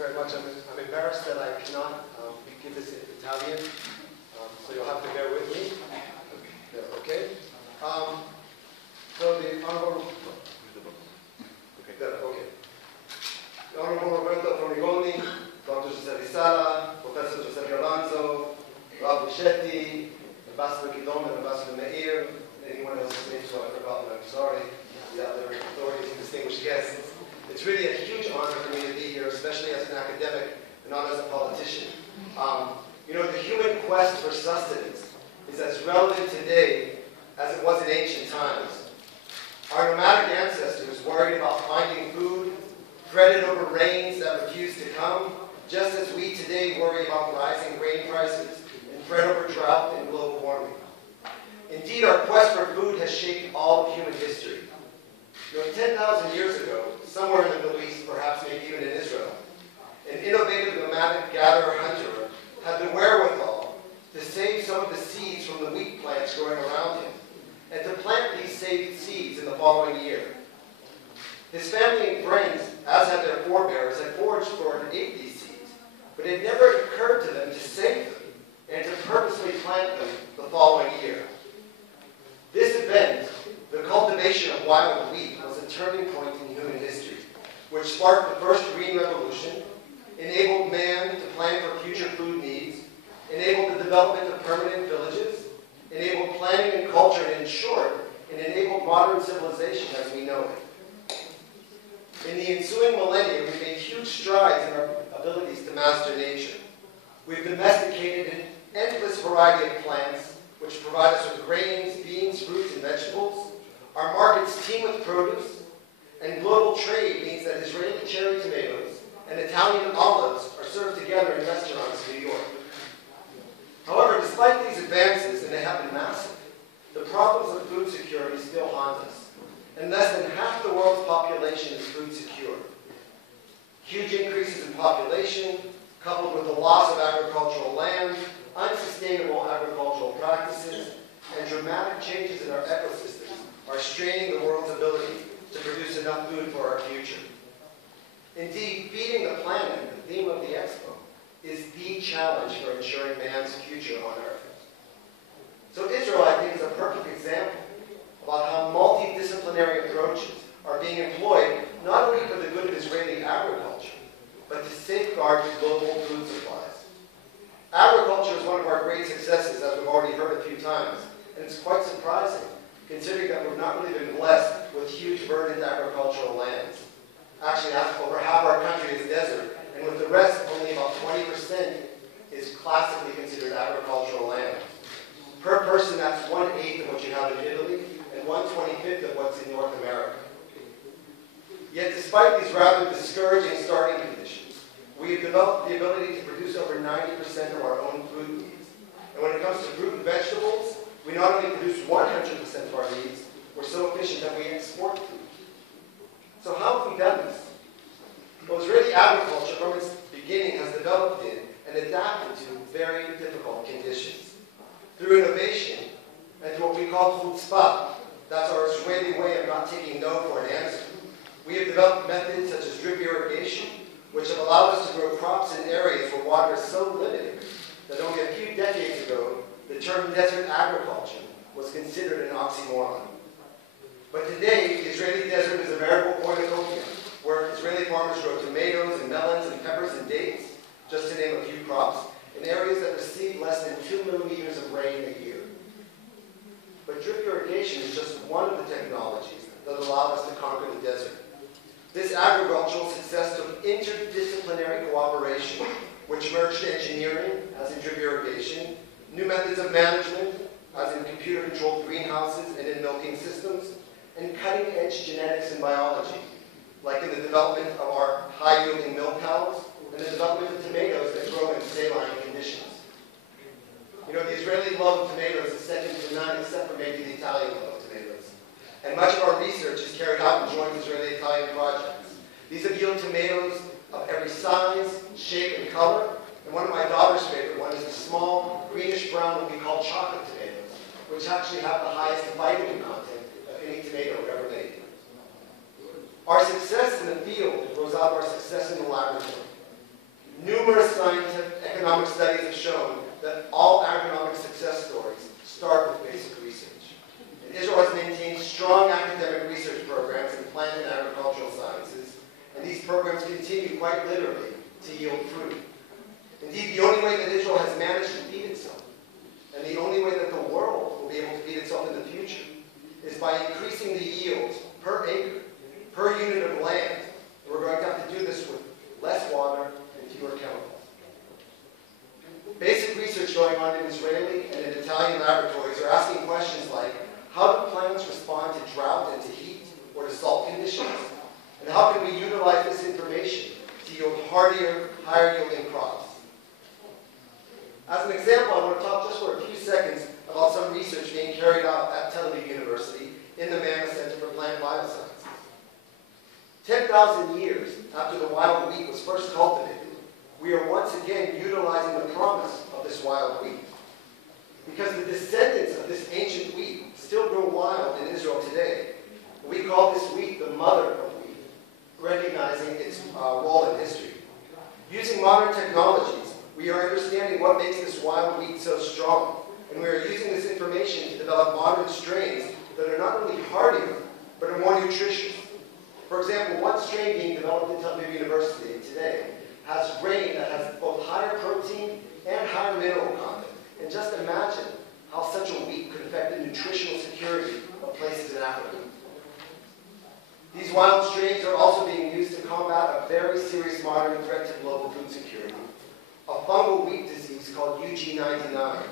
very much. I'm embarrassed that I cannot give this in Italian, so you'll have to bear with me. Okay? So the Honorable... Okay. The Honorable Roberto Formigoni, Dr. Giuseppe Sala, Professor Giuseppe Alonso, Rob Lichetti, Ambassador Guidon, and Ambassador Meir, anyone else's names who I've forgotten, I'm sorry, the other authorities and distinguished guests. It's really a huge honor for me to be here, especially as an academic and not as a politician. You know, the human quest for sustenance is as relevant today as it was in ancient times. Our nomadic ancestors worried about finding food, fretted over rains that refused to come, just as we today worry about rising grain prices and fret over drought and global warming. Indeed, our quest for food has shaped all of human history. You know, 10,000 years ago, somewhere in the Middle East, perhaps maybe even in Israel, an innovative nomadic gatherer-hunter had the wherewithal to save some of the seeds from the wheat plants growing around him, and to plant these saved seeds in the following year. His family and friends, as had their forebears, had foraged for and ate these seeds, but it never occurred to them to save them and to purposely plant them the following year. This event, the cultivation of wild wheat, was a turning point in human history, which sparked the first green revolution, enabled man to plan for future food needs, enabled the development of permanent villages, enabled planning and culture, and in short, it enabled modern civilization as we know it. In the ensuing millennia, we made huge strides in our abilities to master nature. We've domesticated an endless variety of plants, which provide us with grains, beans, fruits, and vegetables. Our markets teem with produce, and global trade means that Israeli cherry tomatoes and Italian olives are served together in restaurants in New York. However, despite these advances, and they have been massive, the problems of food security still haunt us, and less than half the world's population is food secure. Huge increases in population, coupled with the loss of agricultural land, unsustainable agricultural practices, and dramatic changes in our ecosystems are straining the world's ability to produce enough food for our future. Indeed, feeding the planet, the theme of the Expo, is the challenge for ensuring man's future on Earth. So Israel, I think, is a perfect example about how multidisciplinary approaches are being employed not only for the good of Israeli agriculture, but to safeguard global food supplies. Agriculture is one of our great successes, as we've already heard a few times, and it's quite surprising, considering that we've not really been blessed with huge verdant agricultural lands. Actually, over half our country is desert, and with the rest, only about 20% is classically considered agricultural land. Per person, that's 1/8 of what you have in Italy, and 1/25 of what's in North America. Yet, despite these rather discouraging starting conditions, we have developed the ability to produce over 90% of our own food needs. And when it comes to fruit and vegetables, we not only produce 100% of our needs, we're so efficient that we export food. So how have we done this? Well, Israeli agriculture from its beginning has developed in and adapted to very difficult conditions. Through innovation and through what we call chutzpah, that's our Israeli way of not taking no for an answer, we have developed methods such as drip irrigation, which have allowed us to grow crops in areas where water is so limited that only a few decades ago, the term desert agriculture was considered an oxymoron. But today, the Israeli desert is a veritable cornucopia, where Israeli farmers grow tomatoes and melons and peppers and dates, just to name a few crops, in areas that receive less than 2 millimeters of rain a year. But drip irrigation is just one of the technologies that allow us to conquer the desert. This agricultural success took interdisciplinary cooperation, which merged engineering, as in drip irrigation, new methods of management, as in computer-controlled greenhouses and in milking systems, and cutting-edge genetics and biology, like in the development of our high-yielding milk cows and the development of tomatoes that grow in saline conditions. You know, the Israeli love of tomatoes is second to none, except for maybe the Italian love of tomatoes. And much of our research is carried out in joint Israeli-Italian projects. These have yielded tomatoes of every size, shape, and color. And one of my daughter's favorite ones is the small, greenish-brown, what we call chocolate tomatoes, which actually have the highest vitamin content of any tomato ever made. Our success in the field grows out of our success in the laboratory. Numerous scientific economic studies have shown that all agronomic success stories start with basic research. And Israel has maintained strong academic research programs in plant and agricultural sciences, and these programs continue quite literally to yield fruit. Indeed, the only way that Israel has managed to feed itself, and the only way that the world will be able to feed itself in the future, is by increasing the yields per acre, per unit of land. And we're going to have to do this with less water and fewer chemicals. Basic research going on in Israeli and in Italian laboratories are asking questions like, how do plants respond to drought and to heat or to salt conditions? And how can we utilize this information to yield hardier, higher-yielding crops? As an example, I want to talk just for a few seconds about some research being carried out at Tel Aviv University in the Manna Center for Plant Biosciences. 10,000 years after the wild wheat was first cultivated, we are once again utilizing the promise of this wild wheat. Because the descendants of this ancient wheat still grow wild in Israel today. We call this wheat the mother of wheat, recognizing its role in history. Using modern technologies, we are understanding what makes this wild wheat so strong, and we are using this information to develop modern strains that are not only hardier, but are more nutritious. For example, one strain being developed at Tel Aviv University today has grain that has both higher protein and higher mineral content. And just imagine how such a wheat could affect the nutritional security of places in Africa. These wild strains are also being used to combat a very serious modern threat to global food security, a fungal wheat disease called UG99.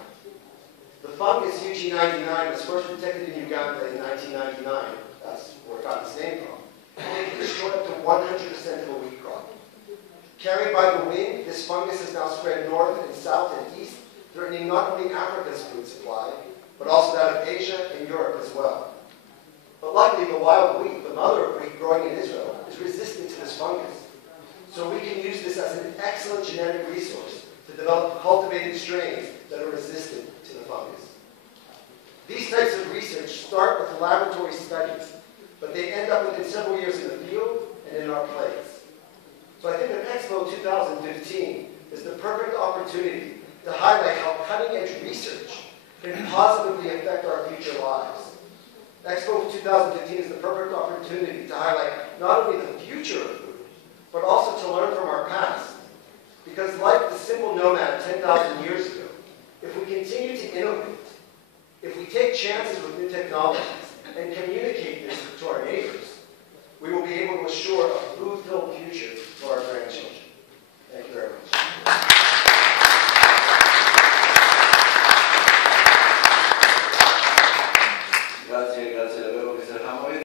The fungus UG99 was first detected in Uganda in 1999. That's where it got its name from. And it can destroy up to 100% of a wheat crop. Carried by the wind, this fungus has now spread north and south and east, threatening not only Africa's food supply, but also that of Asia and Europe as well. But luckily, the wild wheat, the mother of wheat growing in Israel, is resistant to this fungus. So we can use this as an excellent genetic resource to develop cultivated strains that are resistant to the fungus. These types of research start with laboratory studies, but they end up within several years in the field and in our plates. So I think that Expo 2015 is the perfect opportunity to highlight how cutting-edge research can positively affect our future lives. Expo 2015 is the perfect opportunity to highlight not only the future of food, but also to learn from our past. Because like the simple nomad 10,000 years ago, if we continue to innovate, if we take chances with new technologies and communicate this to our neighbors, we will be able to assure a food-filled future